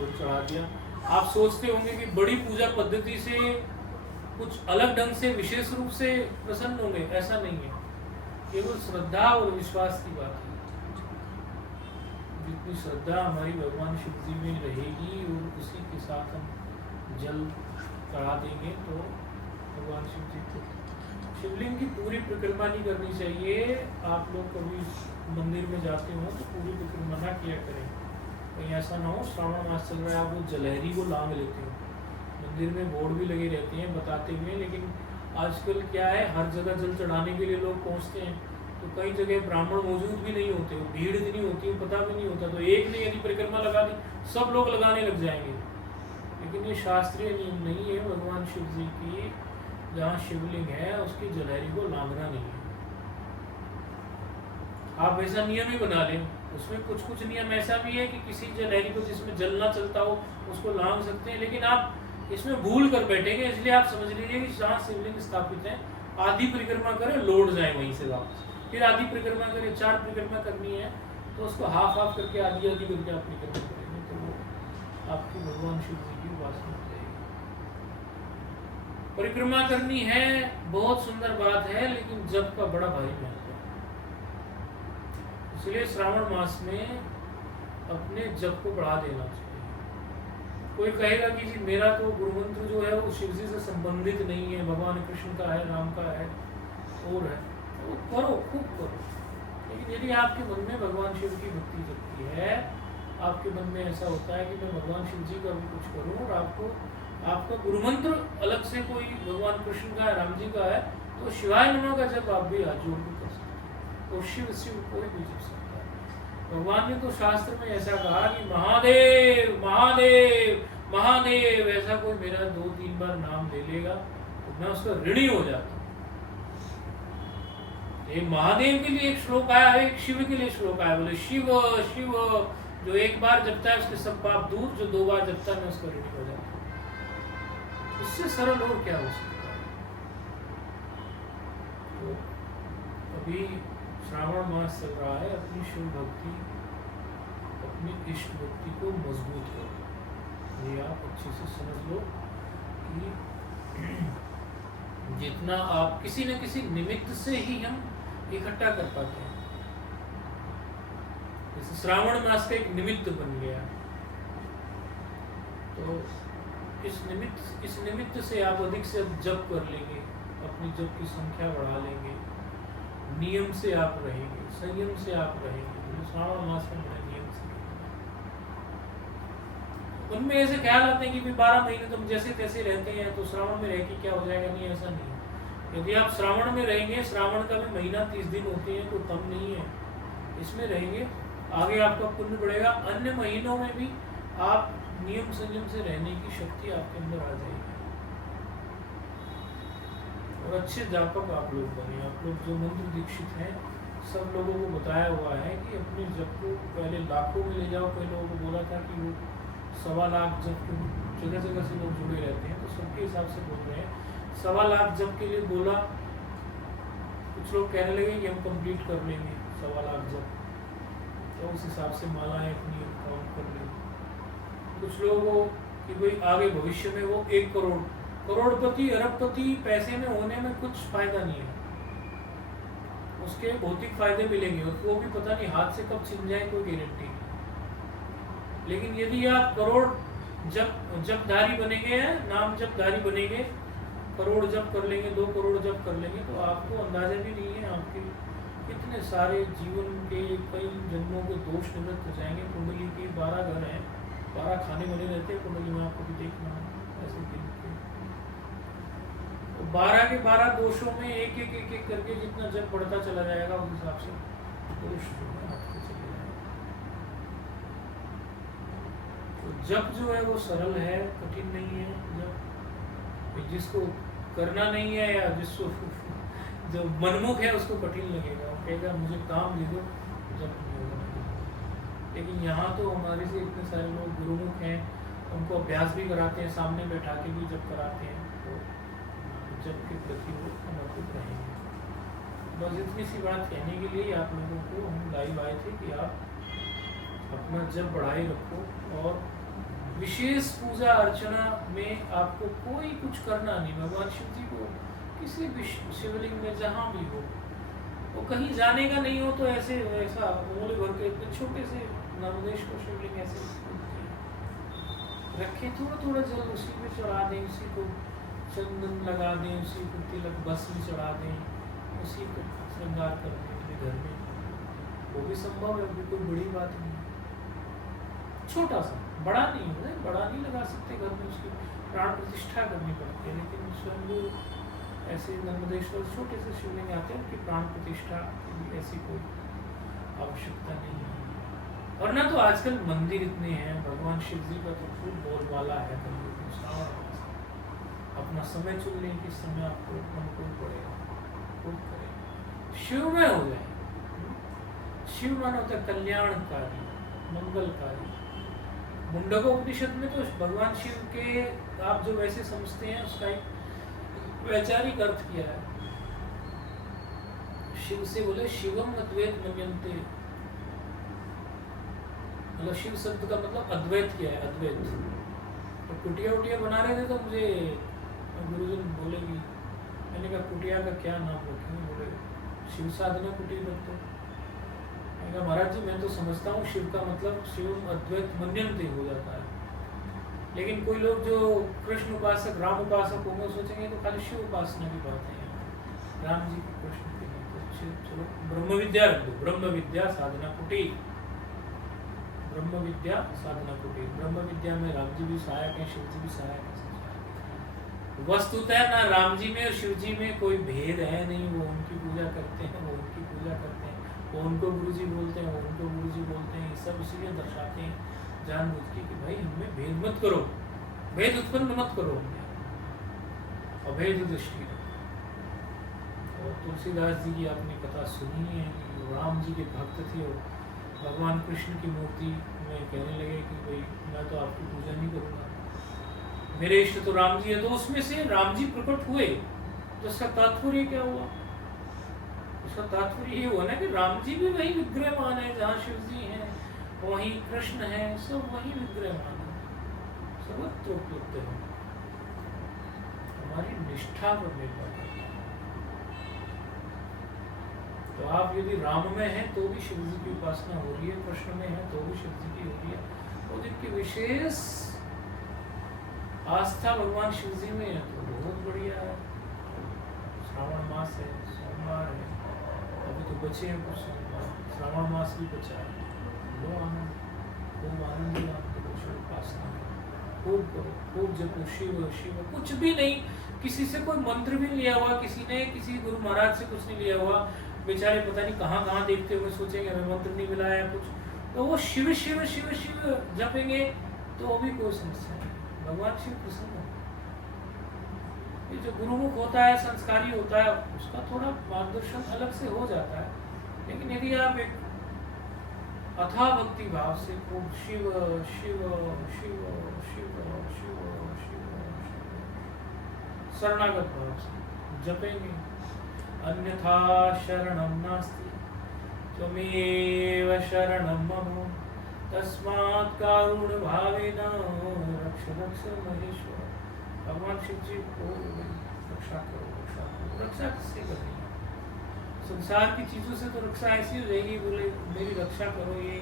जल चढ़ा दिया। आप सोचते होंगे कि बड़ी पूजा पद्धति से कुछ अलग ढंग से विशेष रूप से प्रसन्न होंगे, ऐसा नहीं है। केवल श्रद्धा और विश्वास की बात है। जितनी श्रद्धा हमारी भगवान शिव जी में रहेगी और उसी के साथ हम जल चढ़ा देंगे तो भगवान शिव जी को शिवलिंग की पूरी परिक्रमा नहीं करनी चाहिए। आप लोग कभी मंदिर में जाते हो तो पूरी परिक्रमा ना किया करें। कहीं ऐसा ना हो श्रावण मास चल रहा है आप वो जलहरी को लांग लेते हो। मंदिर में बोर्ड भी लगे रहते हैं बताते हुए, लेकिन आजकल क्या है, हर जगह जल चढ़ाने के लिए लोग पहुंचते हैं तो कई जगह ब्राह्मण मौजूद भी नहीं होते, भीड़ इतनी होती है पता भी नहीं होता, तो एक ने यदि परिक्रमा लगा दी सब लोग लगाने लग जाएंगे। लेकिन ये शास्त्रीय नियम नहीं है भगवान शिव जी की। जहाँ शिवलिंग है उसकी जलहरी को लांघना नहीं है। आप ऐसा नियम ही बना लें। उसमें कुछ कुछ नियम ऐसा भी है कि किसी जलहरी को जिसमें जल ना चलता हो उसको लांघ सकते हैं, लेकिन आप इसमें भूल कर बैठेंगे। इसलिए आप समझ लीजिए कि जहाँ शिवलिंग स्थापित है आधी परिक्रमा करें, लौट जाए वहीं से वापस, फिर आधी परिक्रमा करें। 4 परिक्रमा करनी है तो उसको हाफ हाफ करके आधी आधी करके आप परिक्रमा करेंगे तो वो आपकी भगवान शिव जी की उपासना हो जाएगी। परिक्रमा करनी है बहुत सुंदर बात है, लेकिन जप का बड़ा भारी महत्व है। इसलिए श्रावण मास में अपने जप को बढ़ा देना चाहिए। कोई कहेगा कि जी मेरा तो गुरुमंत्र जो है वो शिव जी से संबंधित नहीं है, भगवान कृष्ण का है, राम का है और है, तो करो, खूब करो। लेकिन यदि आपके मन में भगवान शिव की भक्ति जगती है, आपके मन में ऐसा होता है कि मैं भगवान शिव जी का भी कुछ करूं और आपका गुरुमंत्र अलग से कोई भगवान कृष्ण का है, राम जी का है, तो शिवाय नमः का जब आप भी हाथ जोड़ के कर सकते हो। और शिव शिव कोई भी जप सकता है। भगवान ने तो शास्त्र में ऐसा कहा कि महादेव महादेव महादेव, ऐसा कोई मेरा 2-3 बार नाम ले लेगा तो मैं उसका ऋणी हो जाता हूँ। एक महादेव के लिए एक श्लोक आया है, एक शिव के लिए श्लोक आया। बोले शिव शिव, जो एक बार जपता है उसके सब पाप दूर, जो 2 बार जपता है मैं उसका ऋणी हो जाता हूँ। इससे सरल और क्या हो सकता है। तो अभी श्रावण मास चल रहा है, अपनी शिव भक्ति, अपनी इष्ट भक्ति को मजबूत करो। ये आप अच्छे से समझ लो कि जितना आप किसी न किसी निमित्त से ही हम इकट्ठा कर पाते हैं। जैसे श्रावण मास का एक निमित्त बन गया, तो इस निमित्त से आप अधिक से अधिक जप कर लेंगे, अपनी जप की संख्या बढ़ा लेंगे, नियम से आप रहेंगे, संयम से आप रहेंगे। श्रावण मास में बड़े नियम से, उनमें ऐसे ख्याल आते हैं कि 12 महीने तुम जैसे तैसे रहते हैं तो श्रावण में रह के क्या हो जाएगा। नहीं, ऐसा नहीं है। यदि आप श्रावण में रहेंगे, श्रावण का भी महीना 30 दिन होते हैं, तो कम नहीं है। इसमें रहेंगे, आगे आपका पुण्य बढ़ेगा। अन्य महीनों में भी आप नियम संयम से रहने की शक्ति आपके अंदर आ जाएगी और अच्छे जापक आप लोग बने। आप लोग जो मंत्र दीक्षित हैं, सब लोगों को बताया हुआ है कि अपने जप को पहले लाखों में ले जाओ। कई लोगों को बोला था कि वो 1.25 लाख जप के जगह जगह से लोग जुड़े रहते हैं, तो सबके हिसाब से बोल रहे हैं। 1.25 लाख जप के लिए बोला, कुछ लोग कहने लगे कि हम कंप्लीट कर लेंगे 1.25 लाख जप, तो उस हिसाब से मालाएं अपनी काउंट कर लेंगे। कुछ लोगों कि भाई आगे भविष्य में वो 1 करोड़, करोड़पति, अरबपति पैसे में होने में कुछ फायदा नहीं है। उसके भौतिक फायदे मिलेंगे और वो भी पता नहीं हाथ से कब छिन जाए, कोई गारंटी नहीं। लेकिन यदि आप करोड़ जपधारी बनेंगे, नाम जपधारी बनेंगे, करोड़ जप कर लेंगे, 2 करोड़ जप कर लेंगे, तो आपको अंदाजा भी नहीं है आपके कितने सारे जीवन के कई जन्मों के दोष निवृत्त हो जाएंगे। कुंडली के 12 घर हैं, 12 खाने बने रहते हैं कुंडली में, आपको भी देखना है ऐसे दिन के। तो 12 के 12 दोषों में एक एक करके जितना जप बढ़ता चला जाएगा उस हिसाब से दोष जो है आपके चले जाएंगे। तो जप जो है वो सरल है, कठिन नहीं है। जब जिसको करना नहीं है या जिसको जो मनमुख है उसको कठिन लगेगा, वो कहेगा मुझे काम दे दो, जब नहीं होगा। लेकिन यहाँ तो हमारे से इतने सारे लोग गुरुमुख हैं, उनको अभ्यास भी कराते हैं, सामने बैठा के भी जब कराते हैं, तो जब के प्रति वो समर्पित रहेंगे। बस इतनी सी बात कहने के लिए आप लोगों को हम लाइव आए थे कि आप अपना जब बढ़ाई रखो और विशेष पूजा अर्चना में आपको कोई कुछ करना नहीं। भगवान शिव जी को किसी भी शिवलिंग में जहाँ भी हो, वो कहीं जाने का नहीं हो तो ऐसे ऐसा उंगली भर के इतने छोटे से नर्मदेश्वर शिवलिंग ऐसे रखे, थोड़ा थोड़ा जल उसी में चढ़ा दें, उसी को चंदन लगा दें, उसी को तिलक भस्म चढ़ा दें, उसी को श्रृंगार कर दें अपने घर में, वो भी संभव है, भी कोई बड़ी बात नहीं। छोटा सा, बड़ा नहीं है, बड़ा नहीं लगा सकते घर में, उसकी प्राण प्रतिष्ठा करनी पड़ती है, लेकिन स्वयं ऐसे नर्मदेश्वर छोटे से शिवलिंग आते हैं, उनकी प्राण प्रतिष्ठा की ऐसी कोई आवश्यकता नहीं है। वरना तो आजकल मंदिर इतने हैं, भगवान शिव जी का तो खूब बोलबाला है, अपना समय चुन लें किस समय आपको अनुकूल पड़ेगा, खूब करें, शिवमय हो जाए। शिव माना होता है कल्याणकारी, मंगलकारी। मुंडकोपनिषद में तो भगवान शिव के आप जो वैसे समझते हैं उसका एक वैचारिक अर्थ किया है। शिव से बोले शिवम अद्वैत मन्यन्ते, मतलब शिव शब्द का मतलब अद्वैत क्या है, अद्वैत। तो कुटिया उटिया बना रहे थे तो मुझे गुरुजन बोलेगी, मैंने कहा कुटिया का क्या नाम रखेंगे, बोले शिव साधना कुटीर रख दो। मैंने कहा महाराज जी मैं तो समझता हूँ शिव का मतलब शिव अद्वैत मन्यन्ते हो जाता है, लेकिन कोई लोग जो कृष्ण उपासक राम उपासक होंगे सोचेंगे तो खाली शिव उपासना की बात है, राम जी की कृष्ण की नहीं। तो चलो ब्रह्म विद्या रख दो, ब्रह्म विद्या साधना कुटीर, ब्रह्म विद्या साधना कुटीर। ब्रह्म विद्या में राम जी भी सहायक है, शिव जी भी सहायक है। वस्तुतः ना राम जी में और शिव जी में कोई भेद है नहीं, वो उनकी पूजा करते हैं, वो उनकी पूजा करते हैं, वो उनको गुरु जी बोलते हैं, वो उनको गुरु जी बोलते हैं। ये सब इसलिए दर्शाते हैं जानबूझ के कि भाई इनमें भेद मत करो, भेद उत्पन्न मत करो, अभेद दृष्टि। और तुलसीदास जी की आपने कथा सुनी है कि राम जी के भक्त थे और भगवान कृष्ण की मूर्ति में कहने लगे कि भाई मैं तो आपकी पूजा नहीं करूँगा, मेरे इष्ट तो राम जी है। तो उसमें से राम जी प्रकट हुए, तो उसका तात्पर्य क्या हुआ? उसका तात्पर्य ये हुआ ना कि राम जी भी वही विग्रहमान है, जहाँ शिव जी हैं वही कृष्ण है, सब वही विग्रहमान है, सर्वत्र उपलब्ध है। हमारी निष्ठा पर निर्भर करता है। तो आप यदि राम में हैं तो भी शिव जी की उपासना हो रही है, कृष्ण में है तो भी शिव जी की हो रही है, और जिनकी विशेष आस्था भगवान शिव जी में है तो बहुत बढ़िया है। श्रावण मास है, सोमवार है, अभी तो बचे हैं कुछ सोमवार, श्रावण मास भी बचा है, लो आनंद, खूब आनंद लो, उपासना खूब करो, खूब जपो शिव शिव। कुछ भी नहीं, किसी से कोई मंत्र भी लिया हुआ, किसी ने किसी गुरु महाराज से कुछ नहीं लिया हुआ, बेचारे पता नहीं कहाँ कहाँ देखते हुए सोचेंगे हमें मंत्र नहीं मिला है कुछ, तो वो शिव शिव शिव शिव जपेंगे तो वो भी कोई समस्या नहीं, भगवान शिव प्रसन्न हो। ये जो गुरुमुख होता है, संस्कारी होता है, उसका थोड़ा मार्गदर्शन अलग से हो जाता है, लेकिन यदि आप एक अथाह भक्ति भाव से खूब शिव शिव शिव शिव शिव शिव शरणागत भाव से जपेंगे, अन्यथा शरणं नास्ति त्वमेव शरणं मम तस्मात् कारुण्य भावेन रक्ष रक्ष महेश्वर। भगवान शिव जी को रक्षा करो, रक्षा करो। रक्षा किससे करनी है? संसार की चीज़ों से तो रक्षा ऐसी हो जाएगी, बोले मेरी रक्षा करो, ये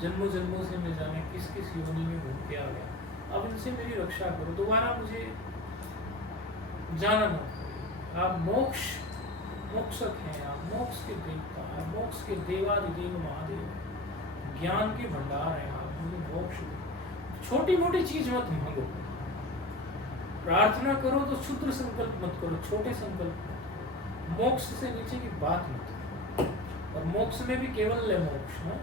जन्मों जन्मों से मैं जाने किस किस योनि में घूम के आ गया, अब इनसे मेरी रक्षा करो, दोबारा मुझे जाना न पड़े। आप मोक्ष मोक्षक हैं, आप मोक्ष के देवता हैं, मोक्ष के देवादिदेव महादेव, ज्ञान के भंडार हैं आप, मुझे मोक्ष दो। छोटी मोटी चीज मत मांगो, प्रार्थना करो तो क्षुद्र संकल्प मत करो, छोटे संकल्प मत करो, मोक्ष से नीचे की बात मत करो। और मोक्ष में भी केवल है मोक्ष है,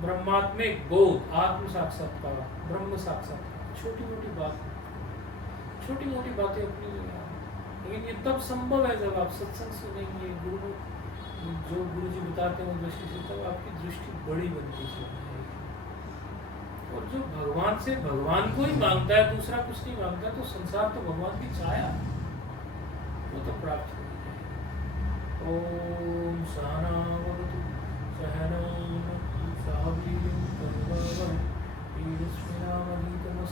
ब्रह्मात्मिक बोध, आत्म साक्षात्कार, ब्रह्म साक्षात्कार, छोटी मोटी बात, छोटी मोटी बातें अपनी, लेकिन ये तब संभव है जब आप सत्संग सुनेंगे, गुरु जो गुरु जी बताते हैं दृष्टि से, तब आपकी दृष्टि बड़ी बनती है। और जो भगवान से भगवान को ही मांगता है, दूसरा कुछ नहीं मांगता, तो संसार तो भगवान की छाया, वो तो प्राप्त हो जाए। ओम सहनावतु सहनौ भुनक्तु सह वीर्यं करवावहै तेजस्विनावधीतमस्तु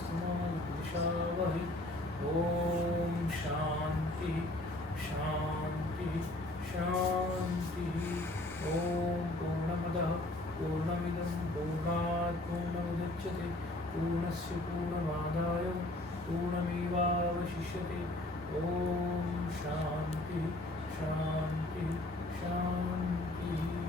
पूर्णस्य पूर्णमादाय पूर्णमेवावशिष्यते। ओम शांति शांति शांति।